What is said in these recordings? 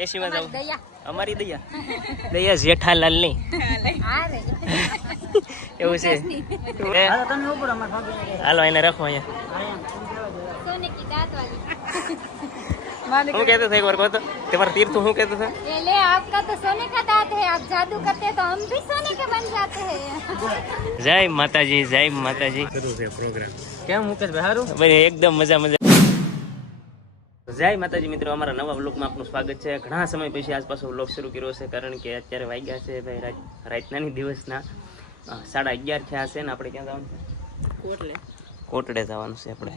એસી માં જાવ અમારી દયા જેઠાલાલ ની એવું છે હાલો એને રાખો અહીંયા હું कहते थे एक बार को तो तुम्हारा तीर्थ हूँ कहते थे ले आपका तो सोने का दांत है आप जादू करते तो हम भी सोने के बन जाते हैं जय माताजी शुरू से प्रोग्राम કેમ મુકેશ ભાઈ હારું ભાઈ એકદમ મજા જય માતાજી મિત્રો અમારા નવા વ્લોગમાં આપનું સ્વાગત છે ઘણા સમય પછી આજ પાછો વ્લોગ શરૂ કર્યો છે કારણ કે અત્યારે વાગ્યા છે ભાઈ રાતના દિવસના 11:30 થયા છે ને આપણે ક્યાં જવાનું છે કોટડે જવાનું છે આપણે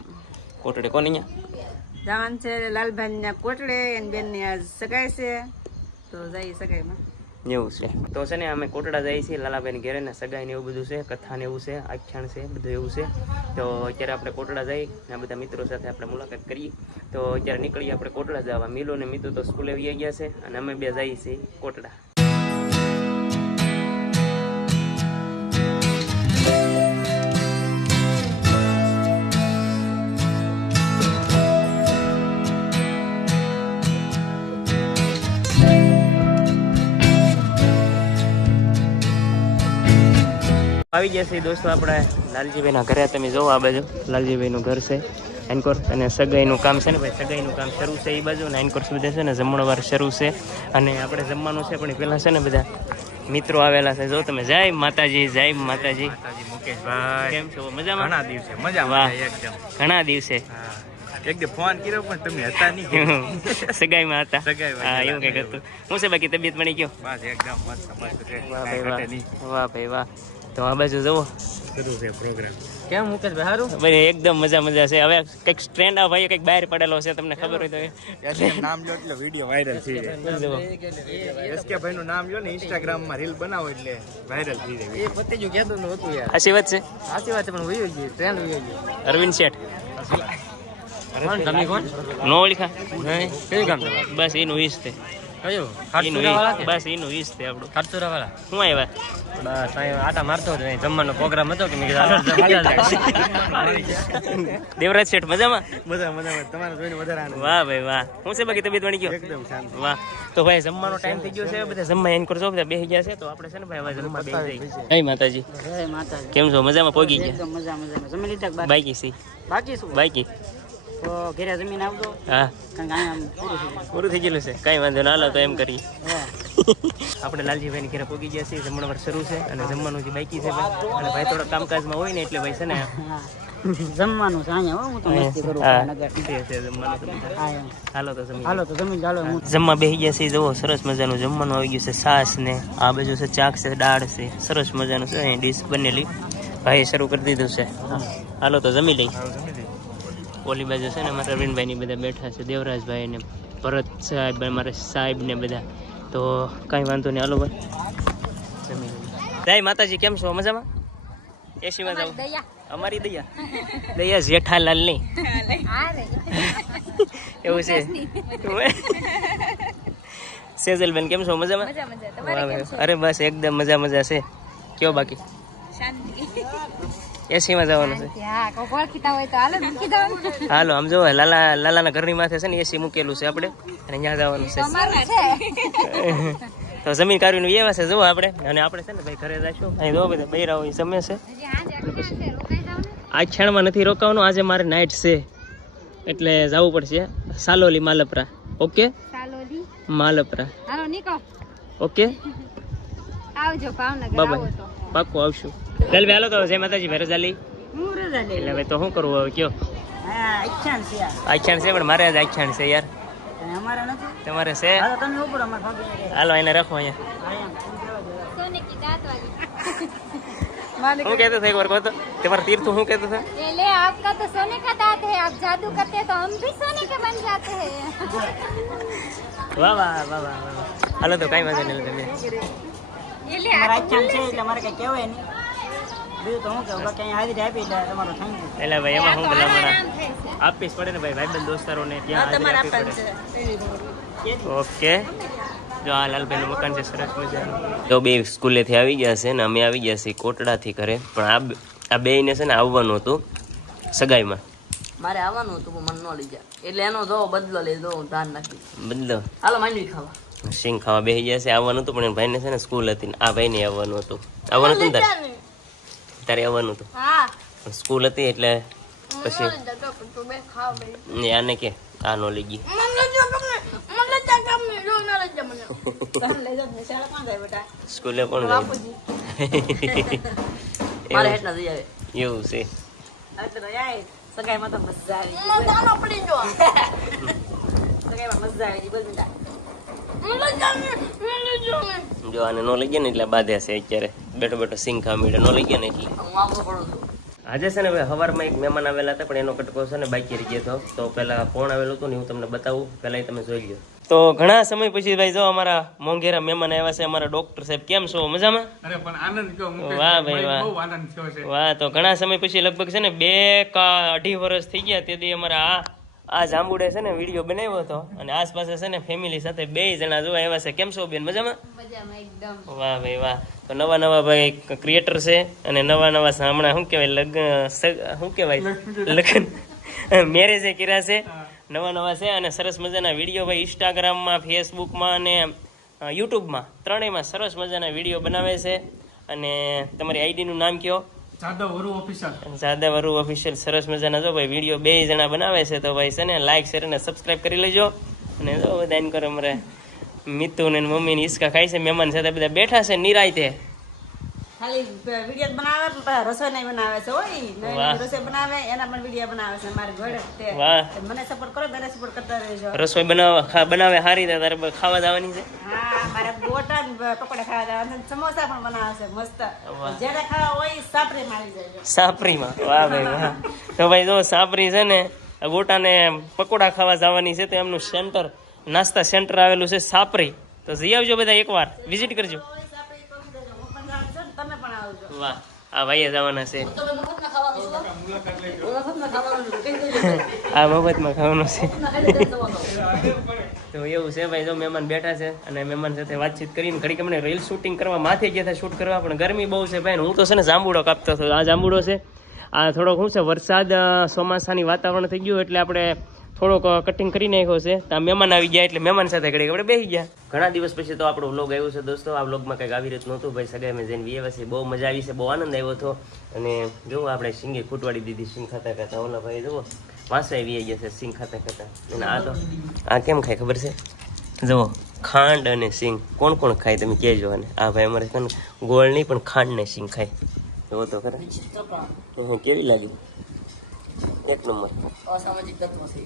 કોટડે કોને અહીંયા જવાનું છે લાલભાઈ ના કોટડે અને બેન ને આજ સગાઈ છે તો જઈ સગાઈમાં એવું છે તો છે ને અમે કોટડા જઈએ છીએ લાલાભાઈ ઘેરે ને સગાઈ ને એવું બધું છે કથા ને એવું છે આખ્યાન છે બધું એવું છે તો અત્યારે આપણે કોટડા જઈ ને બધા મિત્રો સાથે આપણે મુલાકાત કરીએ તો અત્યારે નીકળીએ આપણે કોટડા જવા મિલો ને મિત્રો તો સ્કૂલે આવી ગયા છે અને અમે બે જઈએ છીએ કોટડા આવી ગયા છે દોસ્તો આપણે લાલજીભાઈના ઘરે તમે જોવો આ બાજુ લાલજીભાઈનું ઘર છે એનકોર અને સગાઈનું કામ છે ને ભાઈ સગાઈનું કામ શરૂ છે એ બાજુ ને એનકોર્સ બધા છે ને જમણવાર શરૂ છે અને આપણે જમવાનું છે પણ પહેલાં છે ને બધા મિત્રો આવેલા છે જો તમે જય માતાજી મુકેશભાઈ કેમ છો મજામાં ઘણા દિવસે મજા વાહ એકદમ ઘણા દિવસે એકદમ ફોન કર્યો પણ તમે હતા નહીં સગાઈમાં હતા સગાઈમાં હા એવું કંઈક હતું હું છે બાકી તબિયત પાણી કયો બસ એકદમ મસ્ત છે વાહ ભાઈ વાહ તો આ બાજુ જુઓ શરૂ છે પ્રોગ્રામ કેમ મુકેશ ભાઈ હારું ભાઈ એકદમ મજા છે હવે કંઈક ટ્રેન્ડ આ ભાઈ કંઈક બહાર પડેલો છે તમને ખબર હોય તો નામ લો એટલે વિડીયો વાયરલ થઈ જાય એસકે ભાઈ નું નામ લો ને ઇન્સ્ટાગ્રામ માં રીલ બનાવો એટલે વાયરલ થઈ જાય એ પતિ જો કહેતો નહોતું યાર સાચી વાત છે સાચી વાત છે પણ વયો ગઈ ટ્રેન્ડ વયો ગઈ અરવિંદ શેઠ તમે કોણ નો ઓળખા નહીં કયું કામ તમારું બસ એનું ઈશ છે કયું બસ એનું ઈશ છે આપણું ખાટસુરા વાળા શું આવ્યા બસ આટા મારતો હતો જમવાનો પ્રોગ્રામ હતો કે મેં દેવરાજ શેઠ મજામાં મજા તમારે જોઈને વધારે આનંદ વાહ ભાઈ વાહ હું છે બાકી તબિયત વણી ગયો એકદમ શાંત વાહ તો ભાઈ જમવાનો ટાઈમ થઈ ગયો છે બધા જમવા એન કરજો બધા બેસી ગયા છે તો આપણે છે ને ભાઈ હવે જમવા બેસી જઈએ જય માતાજી જય માતાજી કેમ છો મજામાં પોગી ગયા એકદમ મજા જમી લીધા બાકી સી બાકી શું બાકી તો ઘરે જમીન આવજો હા કારણ કે અહીંયા પૂરું થઈ ગયું પૂરું થઈ ગયેલું છે કાંઈ વાંધો ના હાલો તો એમ કરીએ હા આપણે લાલજીભાઈની ઘરે પહોંચી ગયા છીએ જમણવાર શરૂ છે અને જમવાનું જે બાકી છે ભાઈ અને ભાઈ થોડા કામકાજમાં હોય ને એટલે ભાઈ છે ને જમવાનું છે અહીંયા હું તો મસ્તી કરું હા નગર છે જમવાનું તો હાલો તો જમી હાલો તો જમીન ચાલો હું જમવા બેસી ગયા છે જુઓ સરસ મજાનું જમવાનું આવી ગયું છે છાશ ને આ બાજુ છે ચાક છે દાળ છે સરસ મજાનું છે અહીં ડીશ બનેલી ભાઈ શરૂ કરી દીધું છે હાલો તો જમી લઈ ઓલી બાજુ છે ને મારા અરવિંદભાઈ ની બધા બેઠા છે દેવરાજભાઈ ને ભરત સાહેબ મારા સાહેબ ને બધા તો કાંઈ વાંધો નહીં હાલો ભાઈ જમી લઈએ જય માતાજી કેમ છો મજામાં એસી માં જાવ અમારી દયા જેઠાલાલ ની એવું છે સેજલબેન કેમ છો મજામાં અરે બસ એકદમ મજા છે કયો બાકી એસી માં જવાનું છે હાલો આમ જો લાલાના ઘરની માથે છે ને એસી મૂકેલું છે આપણે અને ત્યાં જવાનું છે તો જમીન કાઢીને એવા છે જુઓ આપણે અને આપણે છે ને ભાઈ ઘરે જઈશું અહીં જો બધા બૈરા હોય જમે છે આ ક્ષણમાં નથી રોકાવાનું આજે મારે નાઇટ છે એટલે જવું પડશે સાલોલી માલપરા ઓકે માલપરા ઓકે બાબા પાક્કું આવશું ચાલ હાલો તો જય માતાજી ભાઈ રજાલી એટલે ભાઈ તો શું કરવું હવે કયો આખ્યાન છે પણ મારે જ આખ્યાન છે યાર તમારે છે હાલો એને રાખો અહીંયા હું કહેતો था एक बार को तो तुम्हारा तीर्थ हूँ कहते थे ले आपका तो सोने का दांत है आप जादू करते तो हम भी सोने के बन जाते हैं वाह हालो तो कई वांधो नहीं તમે તમારા આખ્યાન છે એટલે મારે કઈ કહેવાય નહીં બીજું તો હું કહું બાકી અહીંયા હાજરી આપી એટલે તમારો થેન્ક યુ એટલે ભાઈ એમાં હું ભલામણ આપીશ પડે ને ભાઈ ભાઈબંધ દોસ્તારોને ત્યાં હાજરી આપવી પડે ઓકે જો આ લાલભાઈનું મકાન છે સરસ મજાનું તો બે સ્કૂલેથી આવી ગયા છે ને અમે આવી ગયા છીએ કોટડાથી ઘરે પણ આ બેયને છે ને આવવાનું હતું સગાઈમાં મારે આવવાનું હતું પણ મને ન લઈ ગયા એટલે એનો જો બદલો લઈ દો હું ધાન નાખી બદલો હાલો માંડવી ખાવા સિંગ ખાવા બેસી જશે. આવવાનું હતું પણ એના ભાઈને છે ને સ્કૂલ હતી ને આ ભાઈને આવવાનું હતું. આવવાનું હતું ને તારે આવવાનું હતું હા પણ સ્કૂલ હતી એટલે પછી આને કે આ નો લઈ ગઈ. સ્કૂલે કોણ જાય મારે હેઠ ના જઈ આવે એવું છે. સગાઈમાં તો મજા આવી સગાઈમાં મજા આવી બોલ બેટા જો આને નો લઈ ગયા ને એટલે બાધ્યા છે અત્યારે બેઠો બેઠો સિંગ ખાવા માંડ્યો. નો લઈ ગયા ને એટલે હું આપવો પડું છું આજે છે ને ભાઈ સવારમાં એક મહેમાન આવેલા હતા પણ એનો કટકો છે ને બાકી રહી ગયો હતો. તો પેલા કોણ આવેલું હતું ને હું તમને બતાવું, પેલા એ તમે જોઈ લો. તો ઘણા સમય પછી ભાઈ જો અમારા મોંઘેરા મહેમાન આવ્યા છે, અમારા ડોક્ટર સાહેબ. કેમ છો? મજામાં? અરે પણ આનંદ કયો મુકેશ વાહ ભાઈ વાહ, બહુ આનંદ થયો છે. વાહ. તો ઘણા સમય પછી લગભગ છે ને 2 કે 2.5 વર્ષ થઈ ગયા તેથી અમારા આ જાંબુડે છે ને વિડીયો બનાવ્યો હતો અને આસપાસ છે ને ફેમિલી સાથે 2 જણા જોવા આવ્યા છે. કેમ છો બેન? મજામાં? મજામાં એકદમ. વાહ ભાઈ વાહ. તો નવા નવા ભાઈ ક્રિએટર છે અને નવા નવા હમણાં શું કહેવાય લગ્ન મેરેજ કર્યા છે, નવા છે અને સરસ મજાના વિડીયો ભાઈ ઇન્સ્ટાગ્રામમાં, ફેસબુકમાં અને યુટ્યુબમાં ત્રણેયમાં સરસ મજાના વિડીયો બનાવે છે. અને તમારી આઈડીનું નામ કયો? જાદવ વરુ ઓફિશિયલ. જાદવ વરુ ઓફિશિયલ. સરસ મજાના જો ભાઈ વિડીયો 2 જણા બનાવે છે. તો ભાઈ છે ને લાઈક શેર અને સબસ્ક્રાઈબ કરી લેજો. અને જો બધા એમ કરો અમારે મિતુ ને મમ્મી ની હિસકા ખાય છે, મહેમાન સાથે બધા બેઠા છે નિરાયતે. ખાલી વિડીયો બનાવે પણ રસોઈ નહીં બનાવે છે હોય વાહ. રસોઈ બનાવે એના પણ વિડીયો બનાવે છે મારી ઘોડે તે વાહ. મને સપોર્ટ કરો ત્યારે સપોર્ટ કરતા રહેજો રસોઈ બનાવે સારી રીતે તારે ખાવા જવાની છે. હા મારા ગોટા ને પકોડા ખાવા જાય અને સમોસા પણ બનાવે છે મસ્ત જ્યારે ખાવા હોય સાપરી મારી જાય સાપરીમાં. વાહ ભાઈ વાહ. તો ભાઈ જો સાપરી છે ને ગોટાને પકોડા ખાવા જવાની છે તો એમનું સેન્ટર, નાસ્તા સેન્ટર આવેલું છે સાપરી. તો જઈ આવજો બધા, એકવાર વિઝિટ કરજો. હું પણ જાણું છું ને તમે પણ આવજો વાહ. આ ભાઈ જવાના છે, તમે મફતમાં ખાવાનું છો હું મફતમાં ખાવાનું છું કઈ દેજો આ મફતમાં ખાવાનું છે. ખાઈ દે તમારો તો એવું છે ભાઈ, જો મહેમાન બેઠા છે અને મહેમાન સાથે વાતચીત કરીને ઘડીક અમને રીલ શૂટિંગ કરવા માથે ગયા હતા શૂટ કરવા, પણ ગરમી બહુ છે ભાઈ. હું તો છે ને જાંબુડો કાપતો હતો. આ જાંબુડો છે, આ થોડોક શું છે વરસાદ ચોમાસાની વાતાવરણ થઈ ગયું એટલે આપણે થોડોક કટિંગ કરી નાખ્યો છે. તો આ મહેમાન આવી ગયા એટલે મહેમાન સાથે ઘડીક આપણે બેસી ગયા. ઘણા દિવસ પછી તો આપણો વ્લોગ આવ્યો છે દોસ્તો. આ વ્લોગમાં કંઈક આવી રીતનું હતું ભાઈ. સગાઈમાં જઈને વ્યવસ્થિત બહુ મજા આવી છે, બહુ આનંદ આવ્યો હતો. અને જુઓ આપણે સિંગે ખૂટવાડી દીધી સિંગ ખાતા ખાતા. ઓલા ભાઈ જુઓ વાંસે આવી ગયા છે સિંગ ખાતા ખાતા. અને આ તો આ કેમ ખાય ખબર છે? જુઓ ખાંડ અને સિંગ કોણ કોણ ખાય તમે કહેજો. અને આ ભાઈ અમારે છે ને ગોળ નહીં પણ ખાંડ ને સિંગ ખાય. જુઓ તો ખરા કેવી લાગી? એક નંબર. અસામાજિક તત્વો છે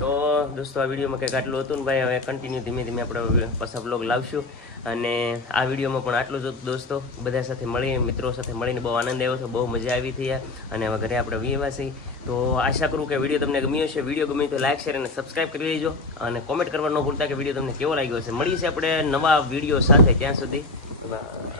તો દોસ્તો આ વિડીયોમાં કંઈક આટલું હતું ને ભાઈ. હવે કન્ટિન્યુ ધીમે ધીમે આપણે પાછા બ્લોગ લાવશું. અને આ વિડીયોમાં પણ આટલું જ હતું દોસ્તો. બધા સાથે મળી, મિત્રો સાથે મળીને બહુ આનંદ આવ્યો હતો, બહુ મજા આવી હતી અને હવે ઘરે આપણે વિવાસી. તો આશા કરું કે વિડીયો તમને ગમ્યો છે. વિડીયો ગમ્યો તો લાઈક શેર અને સબસ્ક્રાઈબ કરી લેજો અને કોમેન્ટ કરવા ન ભૂલતા કે વિડીયો તમને કેવો લાગ્યો છે. મળીએ છીએ આપણે નવા વિડીયો સાથે. ત્યાં સુધી બાય.